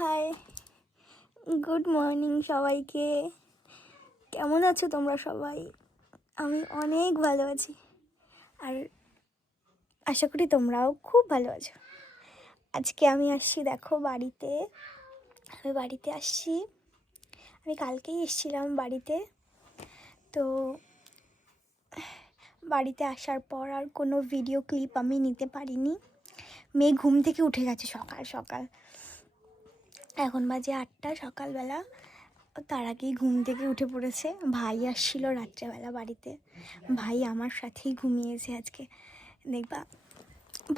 High, good morning সবাইকে। কেমন আছো তোমরা সবাই? আমি অনেক ভালো আছি, আর আশা করি তোমরাও খুব ভালো আছো। আজকে আমি আসছি, দেখো বাড়িতে। আসছি, আমি কালকেই এসেছিলাম বাড়িতে। তো বাড়িতে আসার পর আর কোনো ভিডিও ক্লিপ আমি নিতে পারিনি। মেয়ে ঘুম থেকে উঠে গেছে সকাল সকাল, এখন বাজে 8টা সকালবেলা। তার আগেই ঘুম থেকে উঠে পড়েছে। ভাই আসছিল রাত্রেবেলা বাড়িতে, ভাই আমার সাথেই ঘুমিয়েছে আজকে। দেখবা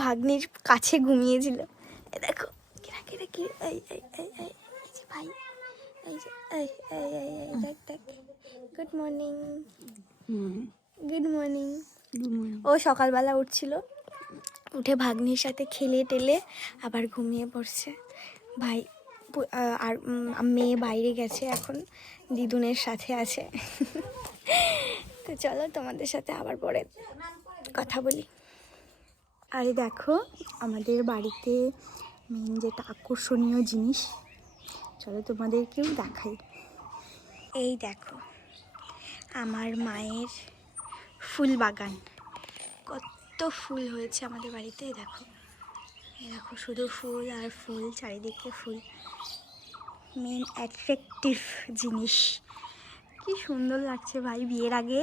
ভাগ্নির কাছে ঘুমিয়েছিল। দেখো কিরা কিরা কি, এই যে ভাই, এই যে দেখ দেখ। Good morning, good morning. ও সকালবেলা উঠছিল, উঠে ভাগ্নির সাথে খেলে টেলে আবার ঘুমিয়ে পড়ছে। ভাই আর মেয়ে বাইরে গেছে, এখন দিদুনের সাথে আছে। তো চলো তোমাদের সাথে আবার পরে কথা বলি। আর দেখো আমাদের বাড়িতে মেন যেটা আকর্ষণীয় জিনিস, চলো তোমাদেরকেও দেখাই। এই দেখো আমার মায়ের ফুল বাগান, কত ফুল হয়েছে আমাদের বাড়িতে। দেখো দেখো শুধু ফুল আর ফুল, চারিদিকে ফুল, মেন অ্যাট্রাকটিভ জিনিস। কি সুন্দর লাগছে ভাই। বিয়ের আগে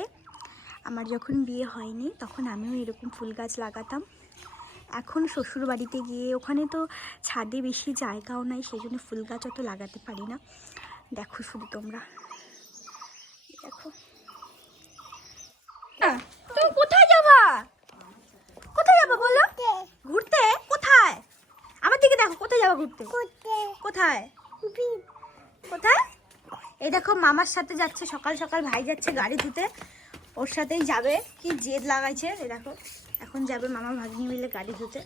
আমার যখন বিয়ে হয়নি তখন আমিও এরকম ফুল গাছ লাগাতাম। এখন শ্বশুর বাড়িতে গিয়ে ওখানে তো ছাদে বেশি জায়গাও নাই, সেই জন্য ফুল গাছ অত লাগাতে পারি না। দেখো শুধু তোমরা, দেখো। তুমি কোথায় যাবা? কোথায় যাবা বলো? ঘুরতে? কোথায়? আমার দিকে দেখো, কোথায় যাবা ঘুরতে? কোথায় কোথায়? এই দেখো মামার সাথে যাচ্ছে, সকাল সকাল ভাই যাচ্ছে গাড়ি ধুতে, ওর সাথেই যাবে। কি জেদ লাগাইছে, এই দেখো এখন যাবে মামা ভাগ্নি মিলে গাড়ি ধুতে।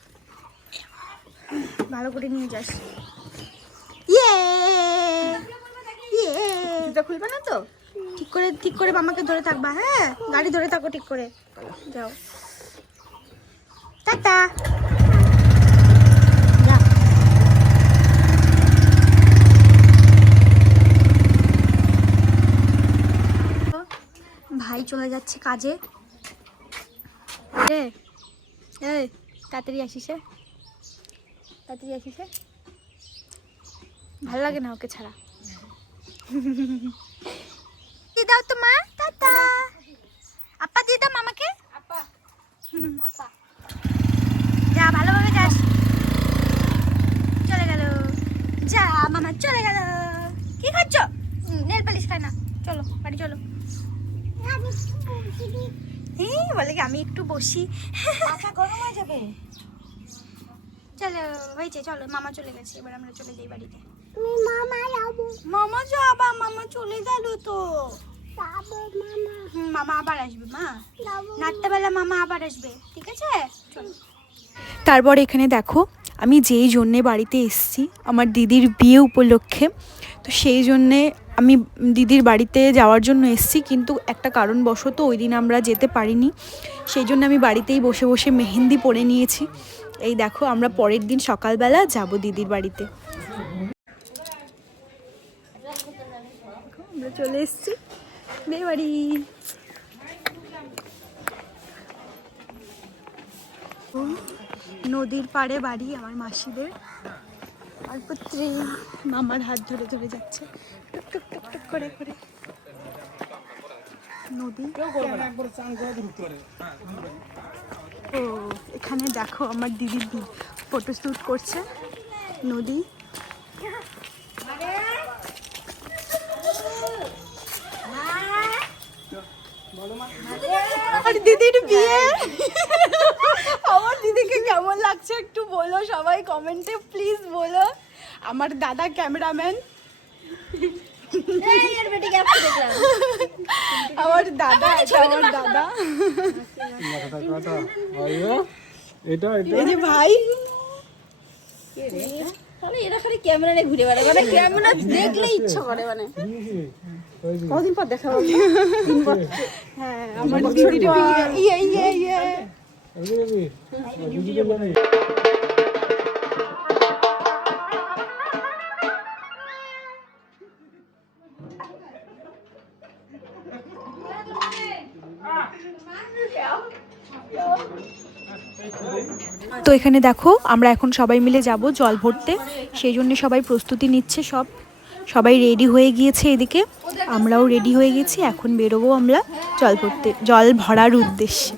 ভালো করে নিয়ে যাস। জুতা খুলবে না তো? ঠিক করে মামাকে ধরে থাকবা। হ্যাঁ, গাড়ি ধরে থাকো ঠিক করে। যাও, টাটা। ভাই চলে যাচ্ছে কাজে। এই তাড়াতাড়ি আসিস, তাড়াতাড়ি আসিস। ভালো লাগে না ওকে ছাড়া। দিয়ে দাও তো মা, টাটা। আপা দিয়ে দাও মামাকে। যা, ভালোভাবে যাস। চলে গেল, যা মামা চলে গেল। কি খাচ্ছ? নেল পালিশ খায় না। চলো বাড়ি চলো। বলে কি আমি একটু বসি, গরম হয়ে যাবে। চলো হয়েছে, চলো মামা চলে গেছে, এবার আমরা চলে যাই বাড়িতে। মামা যাবা? মামা চলে গেল তো। মামা আবার আসবে, মা রাত্রেবেলা মামা আবার আসবে, ঠিক আছে? চলো। তারপর এখানে দেখো আমি যেই জন্যে বাড়িতে এসেছি আমার দিদির বিয়ে উপলক্ষে, তো সেই জন্যে আমি দিদির বাড়িতে যাওয়ার জন্য এসেছি, কিন্তু একটা কারণবশত ওই দিন আমরা যেতে পারিনি, সেই জন্য আমি বাড়িতেই বসে বসে মেহেন্দি পরে নিয়েছি। এই দেখো আমরা পরের দিন সকালবেলা যাব দিদির বাড়িতে। আমরা চলে এসেছি মেয়ে বাড়ি। নদীর পাড়ে বাড়ি আমার মাসিদের, আর পুত্রী মামার হাত ধরে ধরে যাচ্ছে টুক টুক টুক টুক করে করে নদী। ও এখানে দেখো আমার দিদির ফটো শ্যুট করছে নদী। আর দিদির বিয়ে। আমার দিদিকে কেমন লাগছে একটু বলো সবাই কমেন্টে, প্লিজ বলো। আমার দাদা ক্যামেরাম্যান, আমার দাদা, আমার দাদা। এই যে ভাই, এরা খালি ক্যামেরা নিয়ে ঘুরে বেড়ায়, মানে ক্যামেরা দেখলে ইচ্ছা করে, মানে কদিন পর দেখা হবে। হ্যাঁ আমার দিদির বিয়ে। তো এখানে দেখো আমরা এখন সবাই মিলে যাব জল ভরতে, সেই জন্য সবাই প্রস্তুতি নিচ্ছে, সবাই রেডি হয়ে গিয়েছে। এদিকে আমরাও রেডি হয়ে গেছি, এখন বেরোবো আমরা জল ভরার উদ্দেশ্যে।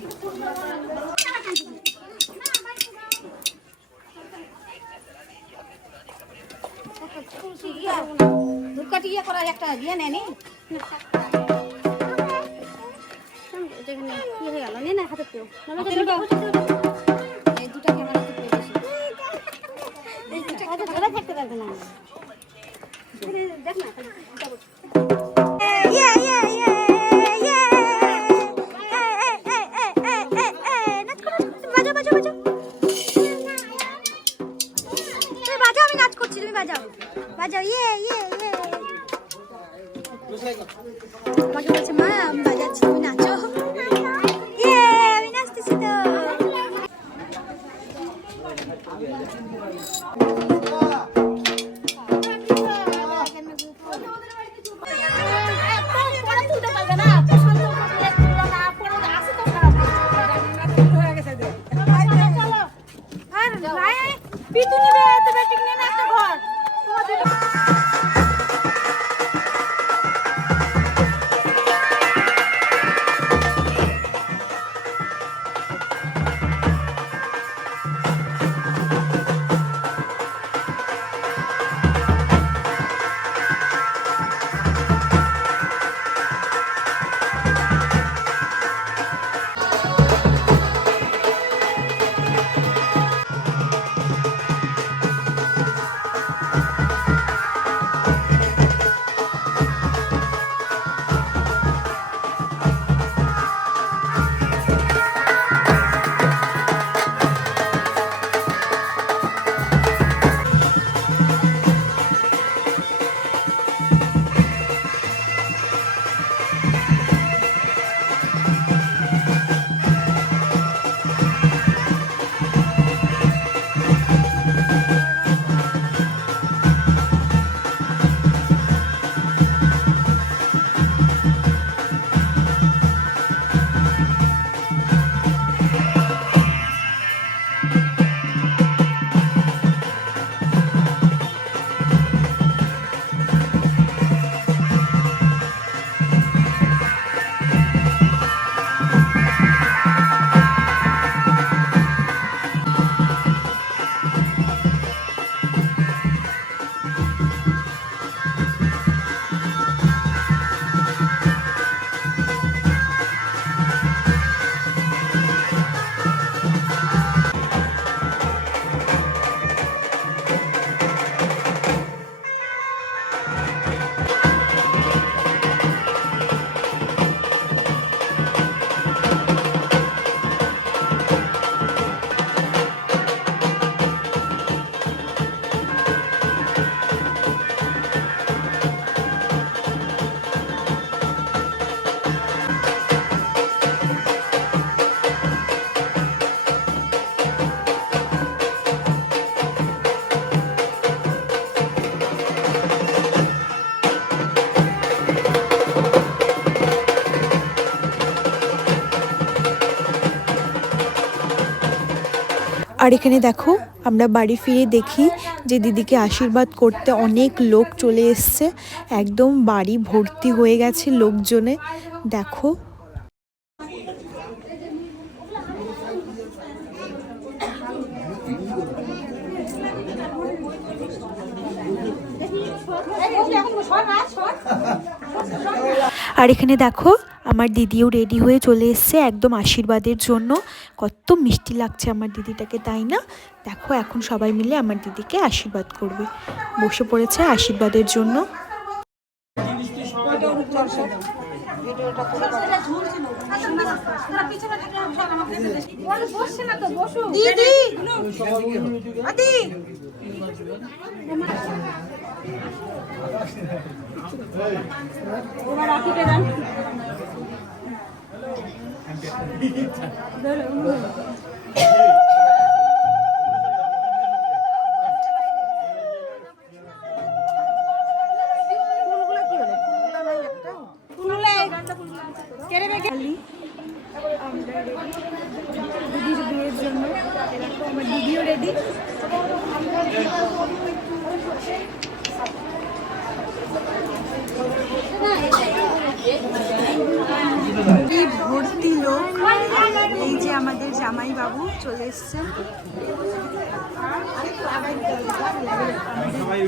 বাজাও ইয়ে ইয়ে ইয়ে। আমাকে বলছে মা আমি বাজাচ্ছি তুমি নাচো। ইয়ে আমি নাচতেছি তো। আর এখানে দেখো আমরা বাড়ি ফিরে দেখি যে দিদিকে আশীর্বাদ করতে অনেক লোক চলে এসছে, একদম বাড়ি ভর্তি হয়ে গেছে লোকজনে। দেখো আর এখানে দেখো আমার দিদিও রেডি হয়ে চলে এসছে একদম আশীর্বাদের জন্য। কত মিষ্টি লাগছে আমার দিদিটাকে, তাই না? দেখো এখন সবাই মিলে আমার দিদিকে আশীর্বাদ করবে, বসে পড়েছে আশীর্বাদের জন্য। দিদির বিয়ের জন্য এরকম আমার দিদিও রেডি। ভর্তি লোক, এই যে আমাদের জামাই বাবু চলে এসছে।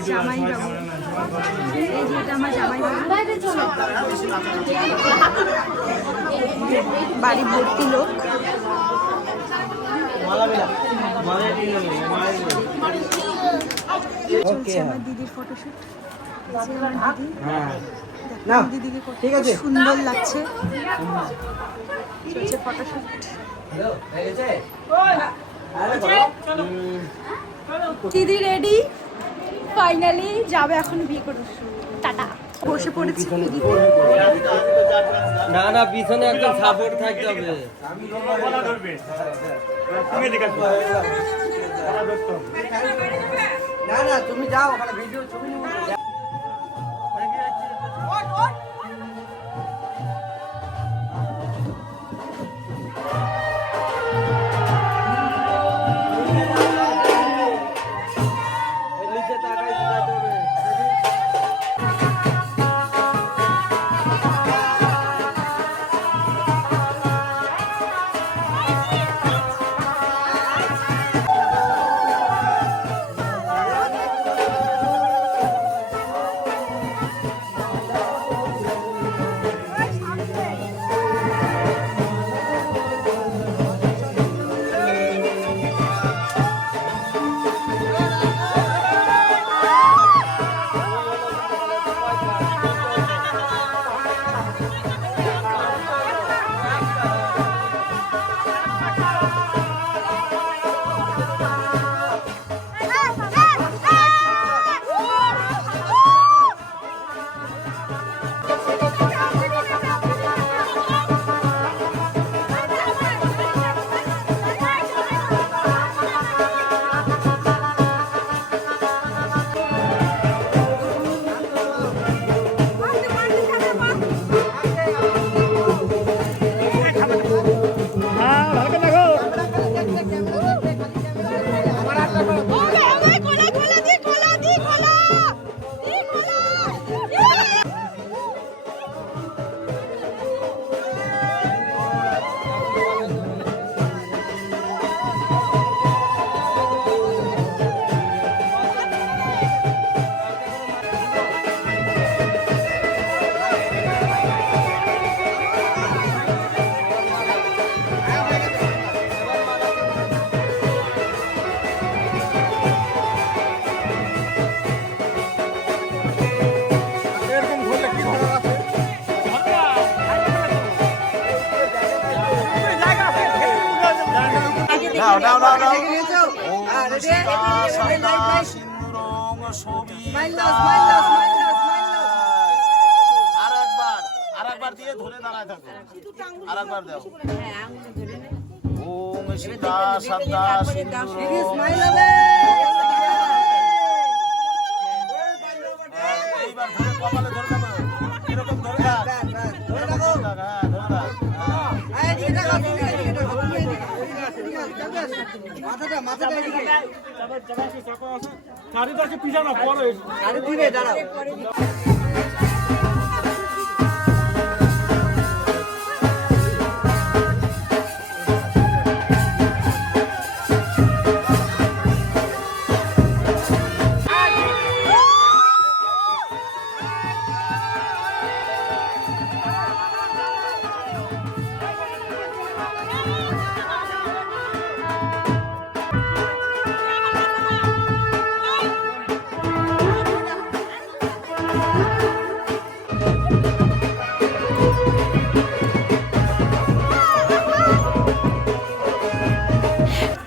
জামাই বাবু, এই যে এটা আমার জামাই বাবু, বাড়ি ভর্তি লোক। চলছে আমার দিদির ফটোশুট। দিদিকে কত সুন্দর লাগছে, চলছে ফটোশুট। দিদি রেডি, ফাইনালি যাবে এখন বিয়ে করে। টাটা। বসে পড়েছি। না না, পিছনে একদম সাপোর্ট থাকতে হবে। না না, তুমি যাও ওখানে ভিডিও ছবি নিয়ে। আরেকবার দিয়ে ধরে দাঁড়ায় থাকো, আরেকবার দাও। ওম সীতা সদা সিন্দুরং। এইবার ধরে কপালে ধরে থাকো, এরকম ধরে থাক, ধরে থাকো, হ্যাঁ ধরে থাক। চারিদিকে পিছানো পরে দাঁড়াও।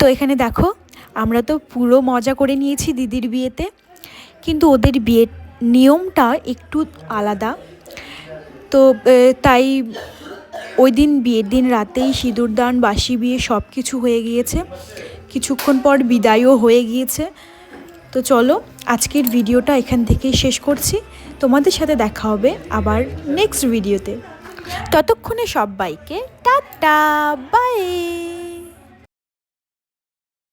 তো এখানে দেখো, আমরা তো পুরো মজা করে নিয়েছি দিদির বিয়েতে, কিন্তু ওদের বিয়ের নিয়মটা একটু আলাদা। তো তাই ওই দিন বিয়ের দিন রাতেই সিঁদুরদান, বাসি বিয়ে সব কিছু হয়ে গিয়েছে, কিছুক্ষণ পর বিদায়ও হয়ে গিয়েছে। তো চলো আজকের ভিডিওটা এখান থেকেই শেষ করছি। তোমাদের সাথে দেখা হবে আবার নেক্সট ভিডিওতে। ততক্ষণে সবাইকে টাটা, বাই।